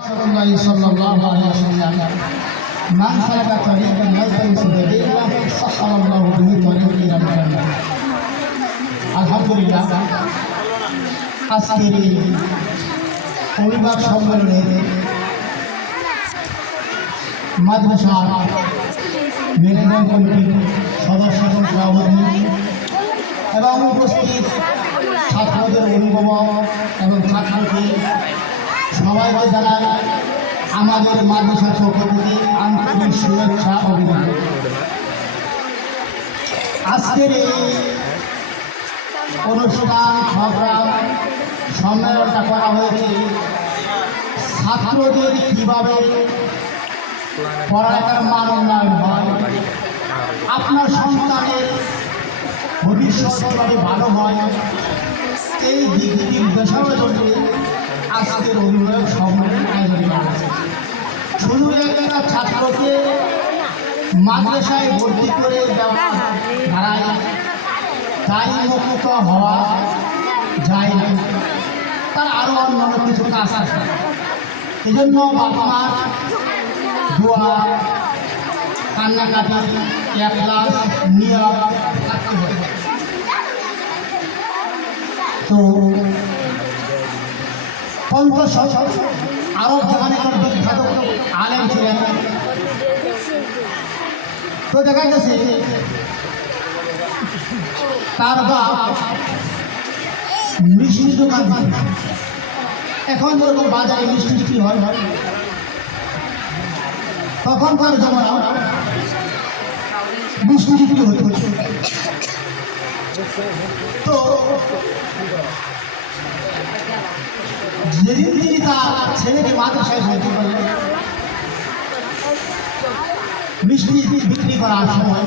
الله صلى الله عليه وسلم من سلك طريقا يلتمس به علما سخر الله به طريقا الى الجنه আলহামদুলিল্লাহ আজকের এই পরিবার সম্মেলনে মাদ্রাসা ম্যানেজমেন্ট কমিটির সদস্য সভাপতি এবং উপস্থিত ছাত্রদের অভিভাবক এবং ছাত্রকে সবাইকে জানাই আমাদের মাদ্রাসার পক্ষ থেকে আন্তরিক শুভেচ্ছা অভিনন্দন। আজকের এই অনুষ্ঠান প্রোগ্রাম সম্মেলনটা করা হয়েছে ছাত্রদের কীভাবে পড়ালেখার মান উন্নয়ন হয়, আপনার সন্তানের ভবিষ্যৎ কীভাবে ভালো হয়, এই দিক নির্দেশনার জন্য আজকের অভিভাবক সম্মেলন আয়োজন করা হয়েছে। শুধু একটা ছাত্রকে মাদ্রাসায় ভর্তি করে দেওয়া ধারায় তাই মুক্ত হওয়া যায় না, তার আরও অন্যান্য কিছু কাজ আছে। এই জন্য বাবা মার দোয়া, কান্নাকাটি, একলাস নিয়ম থাকতে হবে। তো পঞ্চাশ আরব জাহানের বিখ্যাত আলেম ছিলেন। তো দেখা গেছে তার বাপ মিষ্টি দোকান, এখন যেরকম বাজারে মিষ্টি বিক্রি হয় তখনকার জমানা মিষ্টি বিক্রি হতে হচ্ছে। তো যেদিন তিনি তার ছেলেকে মাদ্রাসায় ভর্তি করলেন, মিষ্টি বিক্রি করার সময়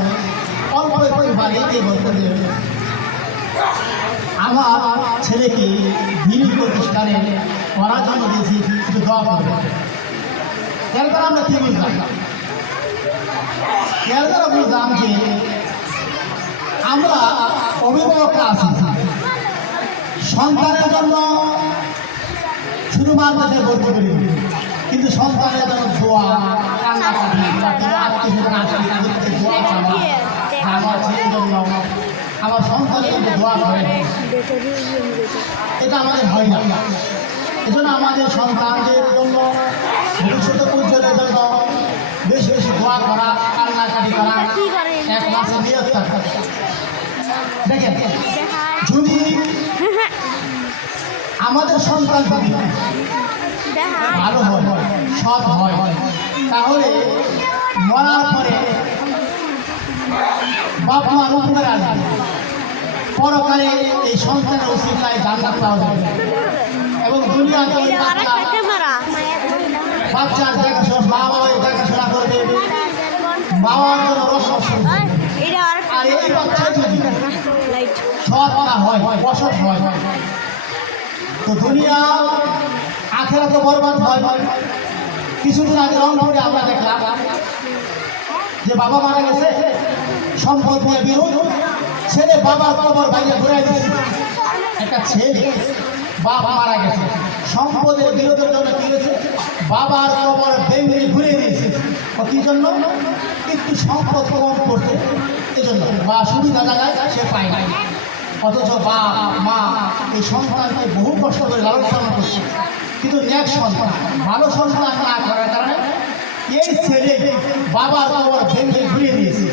অল্প বাড়িতে বলতে আমার ছেলেকে দিনী প্রতিষ্ঠানে করার জন্য দিয়েছি, কিছু দোয়া করবে। এরপর আমরা কি বুঝলাম, এরপর বুঝলাম যে আমরা অভিভাবকরা আছি, সন্তানের জন্য শুধু মাদ্রাসায় ভর্তি করি, কিন্তু সন্তানের জন্য দোয়া, কান্নাকাটি, আমার ছেলের জন্য, আমার সন্তানের জন্য দোয়া করে, এটা আমাদের হয় না। এজন্য আমাদের সন্তানদের জন্য ভবিষ্যৎ উজ্জ্বলের জন্য বেশি বেশি দোয়া করা, কান্নাকাটি করা, এক মাসে নিয়ত থাকা। দেখেন, যদি আমাদের সন্তান যদি ভালো হয়, সৎ হয়, তাহলে মরার পরে বাপ মা উপকারে আসবে, পরকালে এই সন্তানের ওসিলায় জান্নাত পাওয়া যাবে এবং দুনিয়াতে বাচ্চার দেখাশোনা, মা বাবার দেখাশোনা করবে, বাবার জন্য রসদ শুনবে। আর এই বাচ্চা যদি সৎ না হয়, অসৎ হয়, তো দুনিয়া আখেরাতে বরবাদ হয়। কিছুদিন আগে রংপুরে আমরা দেখলাম যে বাবা মারা গেছে, সম্পদ নিয়ে বিরোধ, ছেলে বাবার কবর বাইরে ঘুরাই দিয়েছে। একটা ছেলে বাবা মারা গেছে, সম্পদের বিরোধের জন্য কি হয়েছে, বাবার কবর ভেঙে ঘুরিয়ে দিয়েছে। কি জন্য? একটু সম্পদ কম করতে, এই জন্য বা সুবিধা জায়গায় সে পায় নাই। অথচ বাপ মা এই সন্তানকে বহু কষ্ট করে লালন পালন করছে, কিন্তু নেক সন্তান, ভালো সন্তান না করার কারণে এই ছেলে বাবার কবর ভেঙে ঘুরিয়ে দিয়েছে।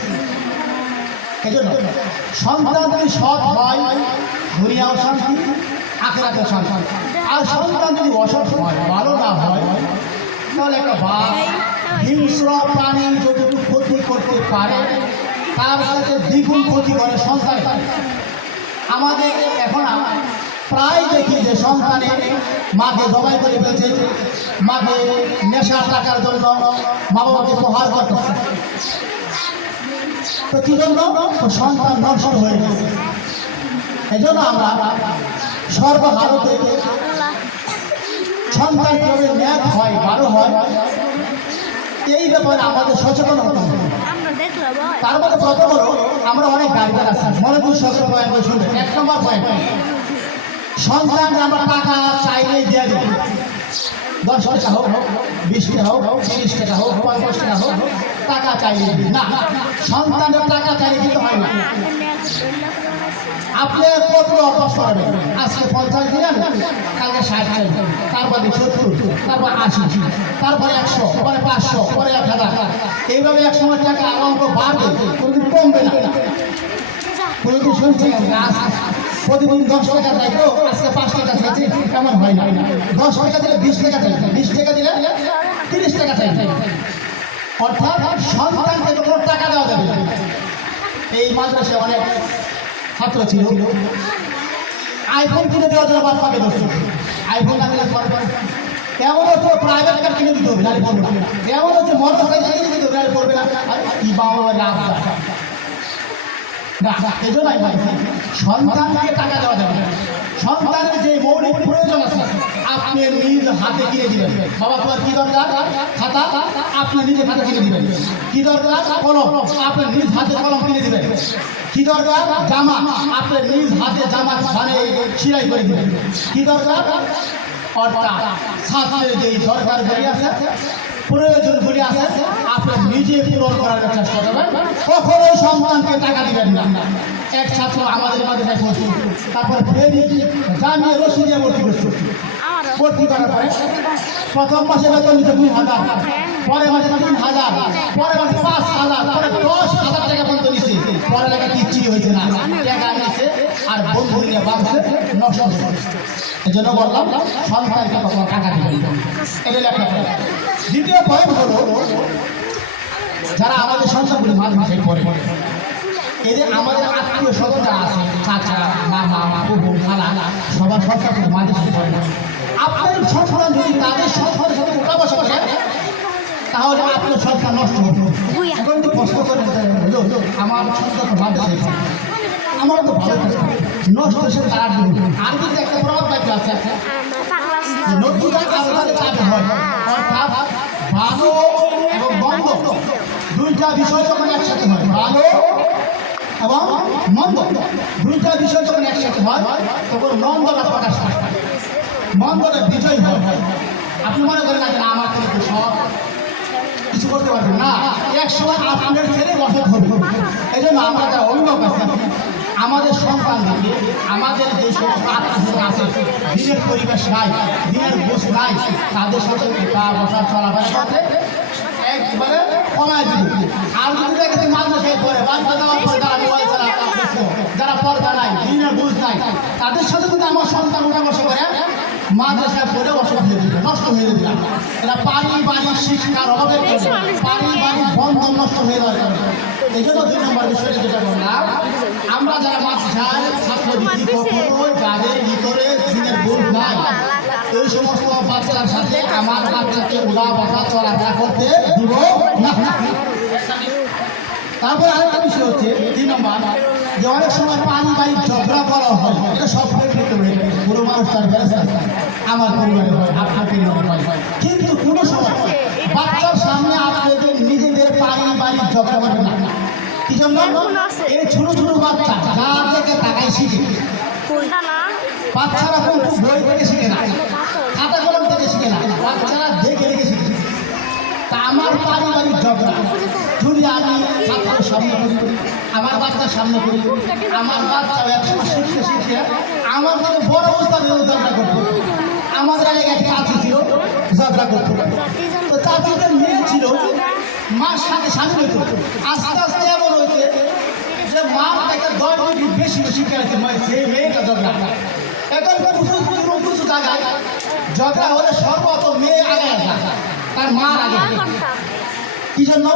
এই জন্য সন্তান যদি সৎ হয়, দুনিয়াও শান্তি, আখেরাতেও শান্তি। আর সন্তান যদি অসৎ হয়, ভালো না হয়, তাহলে একটা বাপ হিংস্র প্রাণী যতটুকু ক্ষতি করতে পারে তার সাথে দ্বিগুণ ক্ষতি করে সন্তান। আমাদের এখন প্রায় দেখি যে সন্তানের মাকে জবাই করে ফেলছে, মাকে নেশার টাকার জন্য মা বাবাকে প্রহার করতেছে। তো কি জন্য? সন্তান নষ্ট হয়ে গেছে। এই জন্য আমরা সর্বভারতে সন্তান কিভাবে ন্যাক হয়, ভালো হয়, এই ব্যাপারে আমাদের সচেতন হতে হবে। তার মধ্যে প্রথম হলো, আমরা অনেক গাড়িদার আছি, মনোযোগ সচেতন পয়েন্ট শুনবে। 1 নম্বর পয়েন্ট, সন্তান আমরা টাকা চাইলে দিয়ে দেব, 10 টাকা হোক, 20 টাকা হোক, 30 টাকা হোক, 50 টাকা হোক, টাকা চাইলে না, সন্তানের টাকা চাইলে দিতে হয় না। আপনি কত অভ্যাস করবেন, আজকে 50 দিলেন, কালকে 60 চাইবেন, তারপরে 70, তারপর 80, তারপরে 100, পরে 500, পরে 1000, এইভাবে এক সময় টাকা অঙ্ক বাড়বে, কোনোদিন কমবে না। কোনোদিন শুনছেন প্রতিদিন 10 টাকা চাই তো আজকে 5 টাকা চাইছে, কেমন হয় না? 10 টাকা দিলে 20 টাকা চাই, 20 টাকা দিলে 30 টাকা চাই। অর্থাৎ সন্তানকে কোনো টাকা দেওয়া যাবে না। এই মাদ্রাসায় অনেক ছাত্র ছিল, আইফোন কিনে দেওয়ার জন্য বাপ মাকে দোষ, আইফোন না দিলে এমন হচ্ছে প্রাইভেট কার কিনে দিতে হবে, নারী পড়বে না। এমন হচ্ছে মোটর সাইকেল কিনে দিতে হবে, নারী পড়বে না। কি বাবা লাভ না, এই জন্য সন্তানকে টাকা দেওয়া যাবে না। সন্তানের যে মৌলিক প্রয়োজন আছে আপনি নিজ হাতে কিনে দিবেন। বাবা তোমার কি দরকার? খাতা, আপনি নিজে খাতা কিনে দিবেন। কি দরকার? কলম, আপনি নিজ হাতে কলম কিনে দিবেন। কি দরকার? জামা, আপনি নিজ হাতে জামা বানিয়ে সেলাই করে দিবেন। কি দরকার? অর্থাৎ ছাত্রের যে দরকারগুলি আছে, প্রয়োজনগুলি আছে, আপনি নিজে পূরণ করার চেষ্টা করবেন। কখনোই সন্তানকে টাকা দিবেন না। এক ছাত্র আমাদের মাদ্রাসায় পড়ছে, তারপরে জামিয়া রশিদিয়া ভর্তি করছে। ভর্তি করার পরে প্রথম মাসে বেতন নিতে 2000, পরের মাসে 3000, পরের মাসে 5000, পরে 10,000 টাকা পর্যন্ত নিচ্ছে। পড়ালেখা কিচ্ছুই হয়েছে না, টাকা নিচ্ছে আর বন্ধু নিয়ে বাঁচছে, নষ্ট হচ্ছে। এই জন্য বললাম সন্তানকে কখনো টাকা দিবেন না। এটা লেখা। দ্বিতীয় পয়েন্ট হলো, যারা আমাদের সন্তানগুলি মাদ্রাসায় পড়ে, এই যে আমাদের আত্মীয় স্বজন যারা আছে, চাচা, মামা, বাবু, খালা, সবার সন্তান মাদ্রাসায় পড়ে না। আপনার সন্তান যদি তাদের সন্তানের সাথে ওঠা বসা করে, তাহলে আপনার সন্তান নষ্ট হবে। এখন তো কষ্ট করে আমার সন্তান মাদ্রাসায় পড়ে, আমার তো ভালো নষ্ট হয়েছে তারা দিন। আর কিন্তু একটা প্রভাব পাইতে আছে, নতুন হয়, অর্থাৎ ভালো এবং মন্দ দুইটা বিষয় যখন একসাথে হয়, ভালো এবং মন্দ দুইটা বিষয় যখন একসাথে হয়, তখন মন্দটা প্রকাশ পায়, মন্দটা বিজয় হয়। আপনি মনে করেন না আমার তো সব কিছু করতে পারবেন না, এক সময় আপনার ছেলে অসুখ হবে। এই জন্য আমরা যারা অভিভাবক আছি, আমাদের সন্তানদেরকে আমাদের যে সমস্ত আত্মীয় আছে, দিনের পরিবেশ নাই, দিনের বোঝ নাই, তাদের সাথে উঠা বসা চলাফেরার সাথে একবারে কমায় দিবে। আর যদি দেখেছি মাদ্রাসায় পড়ে বাচ্চা দেওয়ার পরে তারা মোবাইল চালায়, যারা পর্দা নাই, দিনের বুঝ নাই, তাদের সাথে যদি আমার সন্তান উঠা বসা করে মাদ্রাসায় পড়ে অসুখ হয়ে যাবে, নষ্ট হয়ে যাবে। এরা পারিবারিক শিক্ষার অভাবে পারিবারিক বন্ধন নষ্ট হয়ে যাবে। এই জন্য 2 নম্বর বিষয়টা যেটা বললাম, আমরা যারা মাদ্রাসায় ছাত্রবৃত্তি কখনো যাদের ভিতরে দিনের বুঝ নাই, এই সমস্ত বাচ্চার সাথে আমার বাচ্চাকে উড়া বসা চলাফেরা করতে দিব না। তারপর আরেকটা বিষয় হচ্ছে 3 নম্বর, যে অনেক সময় পারিবারিক ঝগড়া করা হয়, এটা সব পুরো মানুষ তার ব্যবস্থা, আমার পরিবারে হয়, আপনার পরিবারে হয়, কিন্তু কোনো সময় বাচ্চার সামনে আপনাদের নিজেদের পারিবারিক ঝগড়া করবে না। কি জন্য? এই ছোট ছোট বাচ্চা যা থেকে টাকাই শিখে, বাচ্চারা কিন্তু বই থেকে শিখে না, খাতা কলম থেকে শিখে না, বাচ্চারা দেখে দেখে শিখে। তা আমার পারিবারিক ঝগড়া যদি আমি ছাত্রের সামনে করি, আমার বাচ্চার সামনে করি, আমার বাচ্চা একসময় শিখতে শিখতে আমার মতো বড় অবস্থা ঝগড়া করতো। আমাদের এলাকায় একটা চাচি ছিল, ঝগড়া করতো, তো চাচিদের মেয়ে ছিল, মার সাথে স্বামী হইত। আস্তে আস্তে এমন হয়েছে যে মা একটা 10 ডিগ্রি বেশি শিখে আছে, সেই মেয়েটা ঝগড়া। এখন কিছু জায়গায় ঝগড়া হলে সর্বত মেয়ে আগে আসে, তার মা আগে। কি জন্য?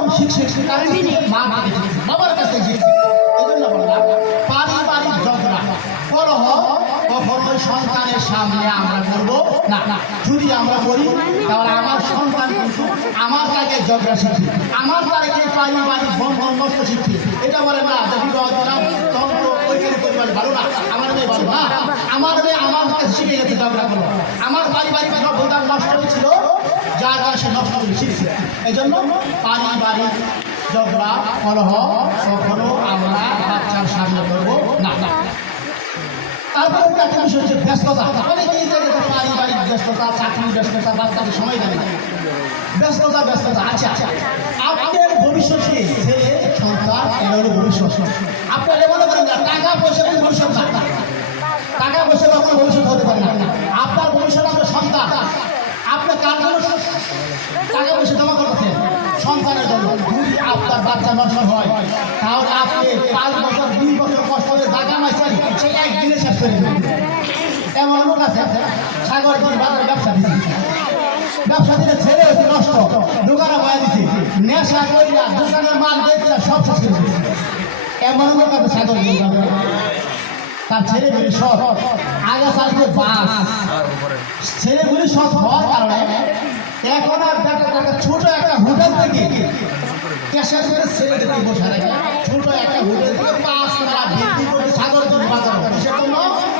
বাবার কাছে শিখছে। এই জন্য বললাম পারিবারিক ঝগড়া কলহ কখনোই সন্তানের সামনে আমরা করবো না। যদি আমরা করি তাহলে আমার সন্তান কিন্তু আমার তাকে ঝগড়া শিখবে, আমার তাকে পারিবারিক বন্ধন নষ্ট শিখবে। এটা বলে না যে বিবাহ দিলাম তখন তো ওইখানে পরিবার ভালো না, আমার মেয়ে ভালো না, আমার মেয়ে আমার কাছে শিখে গেছে ঝগড়া করলো, আমার পারিবারিক সভ্যতা নষ্ট হয়েছিল, যার কারণে সে নষ্ট করে শিখছে। এই জন্য পারিবারিক ঝগড়া কলহ কখনো আমরা বাচ্চার সামনে করবো না। তারপরে একটা বিষয় হচ্ছে ব্যস্ততা। অনেকেই পারিবারিক ব্যস্ততা, চাকরির ব্যস্ততা, বাচ্চাদের সময় দেয় না, ব্যস্ততা আচ্ছা আপনার ভবিষ্যৎ কি? ছেলে সন্তান, এটা হলো ভবিষ্যৎ। আপনার মনে করেন না টাকা পয়সা ভবিষ্যৎ না, টাকা পয়সা কখনো ভবিষ্যৎ হতে পারে না। আপনার ভবিষ্যৎ আপনার সন্তান। আপনার কার জন্য টাকা পয়সা জমা করতেছেন? সন্তানের জন্য। যদি আপনার বাচ্চা নষ্ট হয় তাহলে আপনি 5 বছর 2 বছর কষ্ট করে টাকা মাইছেন, সেই একদিনে শেষ করে দেবেন। এমন লোক আছে সাগর বাজারে ব্যবসা দিলে ছেলে হয়েছে নষ্ট, দোকানে বয়া দিচ্ছে, নেশা কইরা দোকানের মাল বেচা সব শেষ করে দিচ্ছে। এমন লোক আছে সাগর তার ছেলেগুলি সব আগে চালছে বাস, ছেলেগুলি সব হওয়ার কারণে এখন আর ছোট একটা হোটেল থেকে ক্যাশিয়ার করে ছেলেদেরকে বসে রাখে, ছোট একটা হোটেল থেকে 5 টাকা বিক্রি করে সাগর বাজার, সেজন্য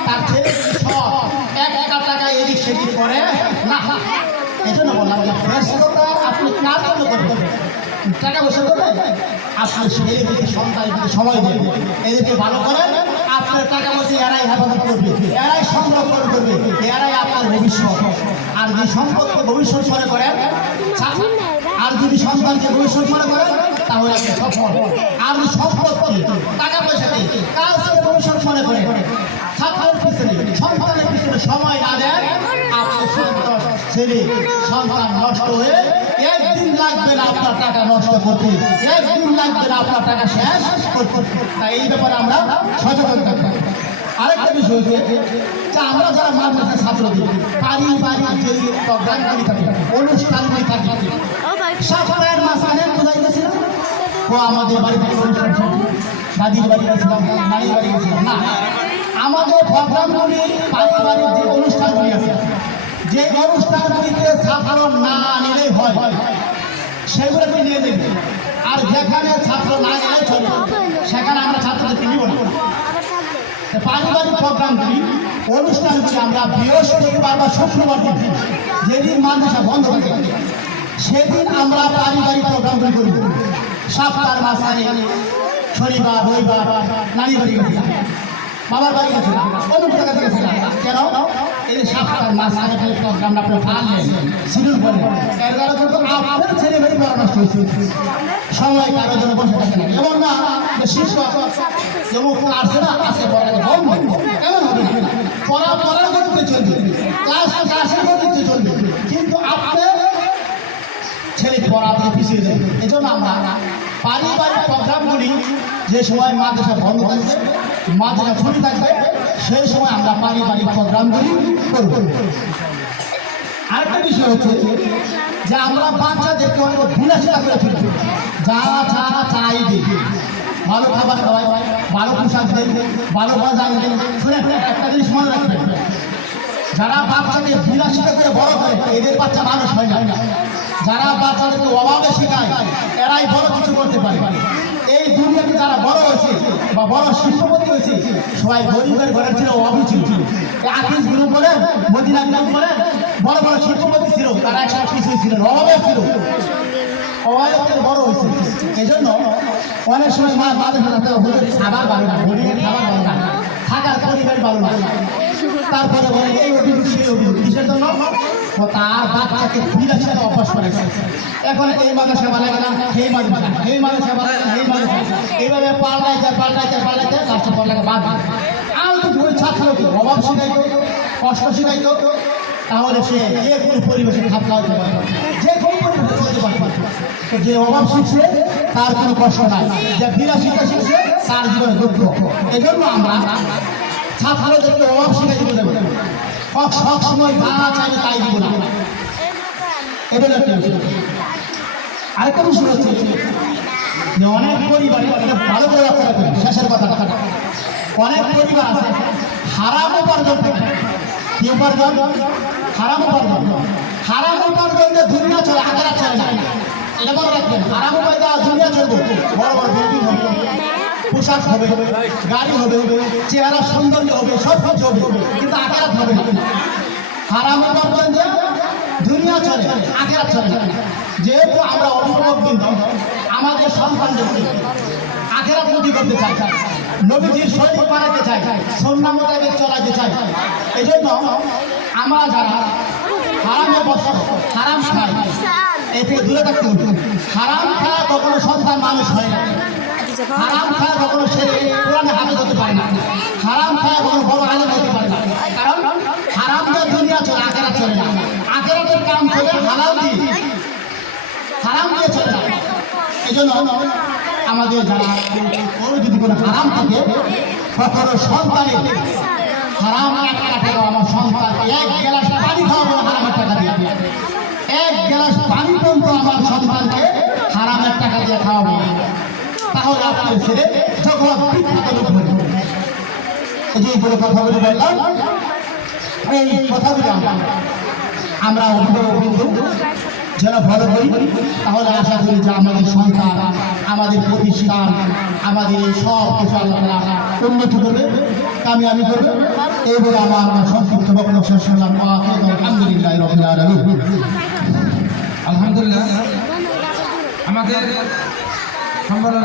তার ছেলেগুলি সব 1 টাকা এদিক সেদিক করে না। এই জন্য বললাম যে ব্যস্ততা আপনি কার জন্য করবেন? টাকা পয়সা করবেন? আপনার ছেলেদেরকে সন্তানদেরকে সময় দেবেন, এদেরকে ভালো করেন। আপনার টাকা পয়সা এরাই হেফাজত করবে, এরাই সংরক্ষণ করবে, এরাই আপনার ভবিষ্যৎ। আর যদি সম্পদকে ভবিষ্যৎ মনে করেন, আর যদি সন্তানকে ভবিষ্যৎ মনে করেন, তাহলে আপনি সফল। আর যদি সম্পদকে টাকা পয়সাকে কাজকে ভবিষ্যৎ মনে করে ছাত্রের পিছনে সন্তানের পিছনে সময় না দেন, আপনার সুন্দর ছেলে সন্তান নষ্ট হয়ে একদিন লাগবে না আপনার টাকা নষ্ট করতে, একদিন লাগবে না আপনার টাকা শেষ করতে। তাই এই ব্যাপারে আমরা সচেতন থাকবো। আরেকটা বিষয় হচ্ছে যে আমরা যারা মাদ্রাসা ছাত্রদের পারিবারিক যে প্রোগ্রামগুলি থাকে, অনুষ্ঠানগুলি থাকে, সপ্তাহের মাঝখানে কোথায় গেছিলাম? ও আমাদের বাড়িতে অনুষ্ঠান, দাদির বাড়ি গেছিলাম, নানির বাড়ি গেছিলাম না। আমাদের প্রোগ্রামগুলি পারিবারিক যে অনুষ্ঠানগুলি আছে, যে অনুষ্ঠানগুলিতে ছাত্র না নিলেই হয় সেগুলোকে নিয়ে দেবে। আর যেখানে ছাত্র না নিলে চলবে সেখানে আমরা ছাত্রদেরকে নিব না। পারিবারিক প্রোগ্রামগুলি অনুষ্ঠানগুলি আমরা বৃহস্পতিবার বা শুক্রবার দিন, যেদিন মাদ্রাসা বন্ধ থাকে সেদিন আমরা পারিবারিক প্রোগ্রামগুলি করব। সপ্তাহের মাঝখানে শনিবার রবিবার নানি বাড়ি গেছিলাম, বাবার বাড়ি গেছিলাম, অন্য জায়গা গেছিলাম। কেন? এই সপ্তাহের মাঝখানে প্রোগ্রামটা আপনি পারলেন শিডিউল করলেন, এর দ্বারা কিন্তু আপনার ছেলে মেয়ে পড়াশোনা হয়েছে, সময় কারোর জন্য বসে থাকে না। এমন না যে শিক্ষক যেমন আসছে না আসে পড়া এমন হবে না, পড়ার গতিতে চলবে, ক্লাসের গতিতে চলবে, কিন্তু আপনার ছেলে পড়াতে পিছিয়ে যাবে। এই জন্য আমরা পারিবারিক প্রোগ্রামগুলি যে সময় মাদ্রাসা বন্ধ থাকবে, মাদ্রাসা ছুটি থাকবে, সেই সময় আমরা পারিবারিক প্রোগ্রামগুলি করব। আরেকটা বিষয় হচ্ছে যে আমরা বাচ্চাদেরকে অনেক বিলাসিতা করে ফেলছি, যা যা চাই দিই, ভালো খাবার খাওয়াই, ভালো পোশাক দেয়, ভালো বাজার দেয়। শুনে একটা জিনিস মনে রাখবেন, যারা বাচ্চাকে বিলাসিতা করে বড় করে এদের বাচ্চা মানুষ হয় না। যারা বাচ্চাদেরকে অভাবে শেখায় এরাই বড় কিছু করতে পারে। এই দুনিয়াতে যারা বড় হয়েছে বা বড় শিল্পপতি হয়েছে সবাই গরিবের ঘরের ছিল, অভাবী ছিল। আকিজ গ্রুপ বলেন, মদিনা গ্রুপ বলেন, বড় বড় শিল্পপতি ছিল, তারা একসাথে কিছুই ছিলেন, অভাবে ছিল, অভাবে বড় হয়েছে। এই জন্য অনেক সময় মা বাদের খাবার ভালো না, গরিবের খাবার ভালো না, থাকার পরিবার ভালো না। তারপরে বলে এই অভিযোগ সেই অভিযোগ কিসের জন্য? তার বাচ্চাকে বিলাসিতা অভ্যাস করেছে। এখন এই মাদ্রাসা ভালো লাগে না, সেই মাদ্রাসা, এই মাদ্রাসা ভালো লাগে না, এই মাদ্রাসা, এইভাবে পাল্টাইতে লাস্টে পড়ালেখা বাদ। আর যদি ওই ছাত্রকে অভাব শিখাইতো, কষ্ট শিখাইতো, তাহলে সে যে কোনো পরিবেশে খাপ খাওয়াতে পারবে, যে কোনো পরিবেশে চলতে পারবে। যে অভাব শিখছে তার কোনো কষ্ট নাই, যে বিলাসিতা শিখছে তার জীবনে দুঃখ। এই জন্য আমরা ছাত্রদেরকে অভাব শিখাইতে দেবো, সব সময় যা চাইবে তাই দিব না। এটা একটা বিষয়। আরেকটা বিষয় হচ্ছে যে অনেক পরিবার, ভালো করে লক্ষ্য রাখবেন, শেষের কথা, অনেক পরিবার আছে হারাম উপার্জন করে। কি উপার্জন? হারাম উপার্জন। হারাম উপার্জন যে দুনিয়া চলে, আখেরাত চলে না। এটা মনে রাখবেন, হারাম উপার্জন দুনিয়া চলবে, বড় বড় বিল্ডিং হবে, পোশাক হবে, গাড়ি হবে, চেহারা সৌন্দর্য হবে, সব কিছু হবে, কিন্তু আখেরাত হবে না। হারাম উপার্জন দিয়ে দুনিয়া চলে, আখেরাত চলে না। যেহেতু আমরা অভিভাবক বৃন্দ আমাদের সন্তানদেরকে আখেরাত মুখী করতে চাই, নবীজির শরীর বানাতে চাই, সুন্নাহ মোতাবেক চলাতে চাই। এই জন্য আমরা যারা হারামে বসে হারাম খায় এ থেকে দূরে থাকতে হবে। হারাম খায় কখনো সন্তান মানুষ হয় না, হারাম খায় কখনো সে কোরআনে হাফেজ হতে পারে না, হারাম খায় কখনো বড় আলেম হতে পারে না। কারণ হারাম দিয়ে দুনিয়া চলে, আখেরাত চলে না। আখেরাতের কাম চলে হালাল দিয়ে, হারাম দিয়ে চলে না। এই জন্য আমাদের যারা যদি কোনো হারাম থাকে কখনো সন্তানের হারাম এক টাকা আমার সন্তানকে এক গ্লাস পানি খাওয়াবো হারামের টাকা দিয়ে, এক গ্লাস পানি পর্যন্ত আমার সন্তানকে হারামের টাকা দিয়ে খাওয়াবো, তাহলে আপনার ছেলে জগৎ বিখ্যাত রূপ হয়ে যাবে। এই যে কোনো কথাগুলি বললাম, এই কথাগুলি আমরা অভিভাবক বিন্দু যেন ফলো করি, তাহলে আশা করি যে আমাদের সন্তান, আমাদের প্রতিষ্ঠান, আমাদের এই সব কিছু আল্লাহ তাআলা উন্নতি করবে, কামিয়াবি করবে। এই বলে আমার সংক্ষিপ্ত বক্তব্য শেষ করলাম। আলহামদুলিল্লাহ রাব্বিল আলামিন। আলহামদুলিল্লাহ আমাদের সম্মেলনে